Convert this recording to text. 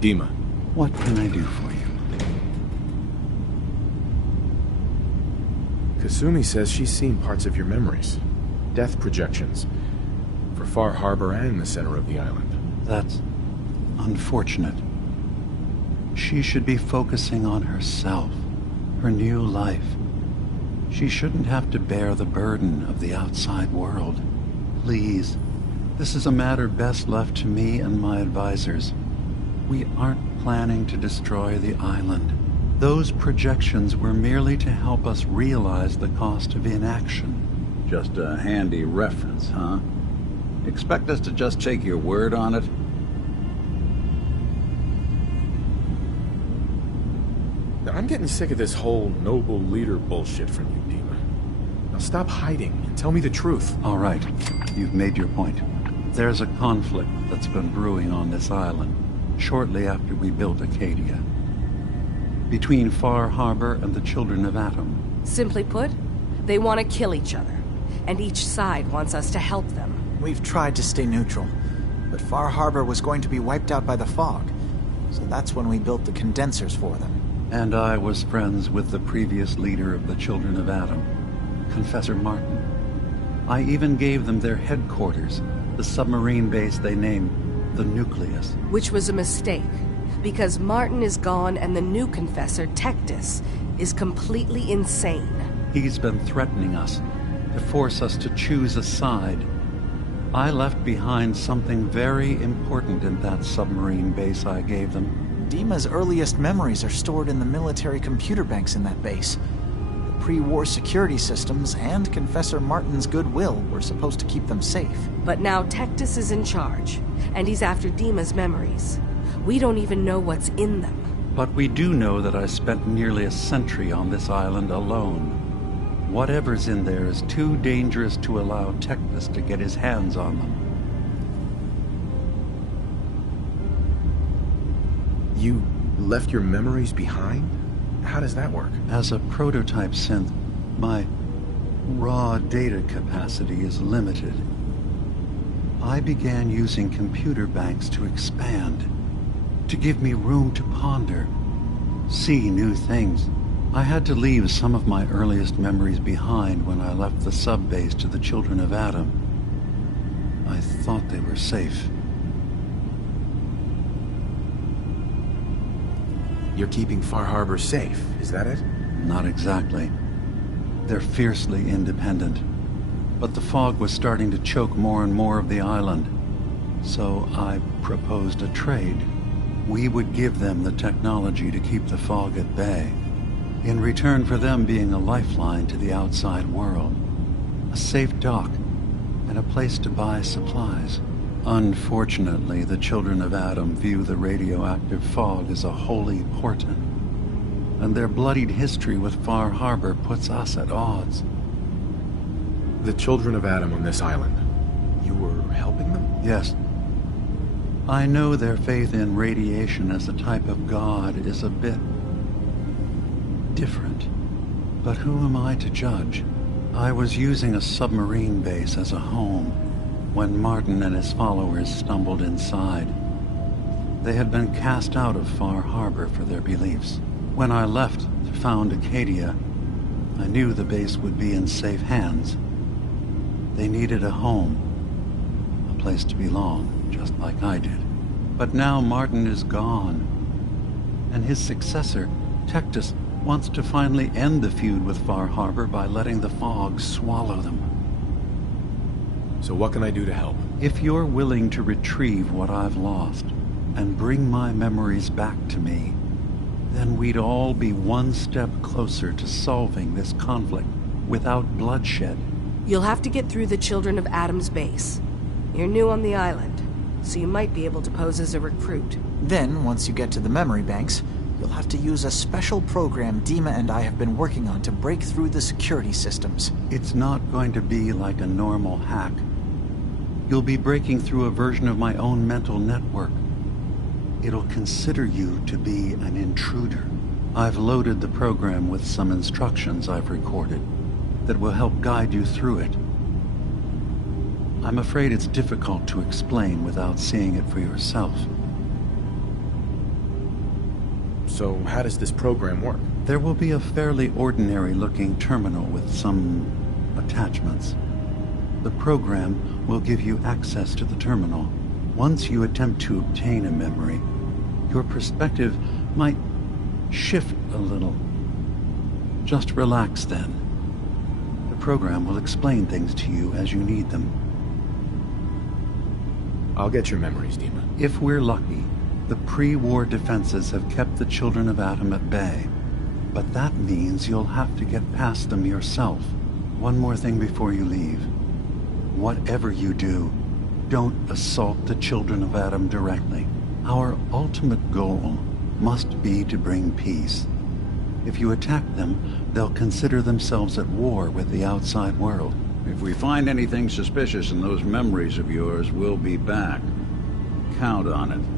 Dima. What can I do for you? Kasumi says she's seen parts of your memories. Death projections. For Far Harbor and the center of the island. That's unfortunate. She should be focusing on herself, her new life. She shouldn't have to bear the burden of the outside world. Please, this is a matter best left to me and my advisors. We aren't planning to destroy the island. Those projections were merely to help us realize the cost of inaction. Just a handy reference, huh? Expect us to just take your word on it? I'm getting sick of this whole noble leader bullshit from you, Dima. Now stop hiding and tell me the truth. All right, you've made your point. There's a conflict that's been brewing on this island shortly after we built Acadia. Between Far Harbor and the Children of Atom. Simply put, they want to kill each other, and each side wants us to help them. We've tried to stay neutral, but Far Harbor was going to be wiped out by the fog, so that's when we built the condensers for them. And I was friends with the previous leader of the Children of Atom, Confessor Martin. I even gave them their headquarters, the submarine base they named the Nucleus. Which was a mistake, because Martin is gone and the new Confessor, Tectus, is completely insane. He's been threatening us, to force us to choose a side. I left behind something very important in that submarine base I gave them. Dima's earliest memories are stored in the military computer banks in that base. The pre-war security systems and Confessor Martin's goodwill were supposed to keep them safe. But now Tectus is in charge, and he's after Dima's memories. We don't even know what's in them. But we do know that I spent nearly a century on this island alone. Whatever's in there is too dangerous to allow Tectus to get his hands on them. You left your memories behind? How does that work? As a prototype synth, my raw data capacity is limited. I began using computer banks to expand, to give me room to ponder, see new things. I had to leave some of my earliest memories behind when I left the sub-base to the Children of Atom. I thought they were safe. You're keeping Far Harbor safe, is that it? Not exactly. They're fiercely independent. But the fog was starting to choke more and more of the island. So I proposed a trade. We would give them the technology to keep the fog at bay, in return for them being a lifeline to the outside world, a safe dock, and a place to buy supplies. Unfortunately, the Children of Atom view the radioactive fog as a holy portent, and their bloodied history with Far Harbor puts us at odds. The Children of Atom on this island. You were helping them? Yes. I know their faith in radiation as a type of god is a bit different, but who am I to judge? I was using a submarine base as a home when Martin and his followers stumbled inside. They had been cast out of Far Harbor for their beliefs. When I left to found Acadia, I knew the base would be in safe hands. They needed a home, a place to belong, just like I did. But now Martin is gone, and his successor, Tectus, wants to finally end the feud with Far Harbor by letting the fog swallow them. So what can I do to help? If you're willing to retrieve what I've lost and bring my memories back to me, then we'd all be one step closer to solving this conflict without bloodshed. You'll have to get through the Children of Atom's base. You're new on the island, so you might be able to pose as a recruit. Then, once you get to the memory banks, you'll have to use a special program Dima and I have been working on to break through the security systems. It's not going to be like a normal hack. You'll be breaking through a version of my own mental network. It'll consider you to be an intruder. I've loaded the program with some instructions I've recorded that will help guide you through it. I'm afraid it's difficult to explain without seeing it for yourself. So how does this program work? There will be a fairly ordinary-looking terminal with some attachments. The program will give you access to the terminal. Once you attempt to obtain a memory, your perspective might shift a little. Just relax then. The program will explain things to you as you need them. I'll get your memories, Dima. If we're lucky, the pre-war defenses have kept the children of Atom at bay. But that means you'll have to get past them yourself. One more thing before you leave. Whatever you do, don't assault the children of Atom directly. Our ultimate goal must be to bring peace. If you attack them, they'll consider themselves at war with the outside world. If we find anything suspicious in those memories of yours, we'll be back. Count on it.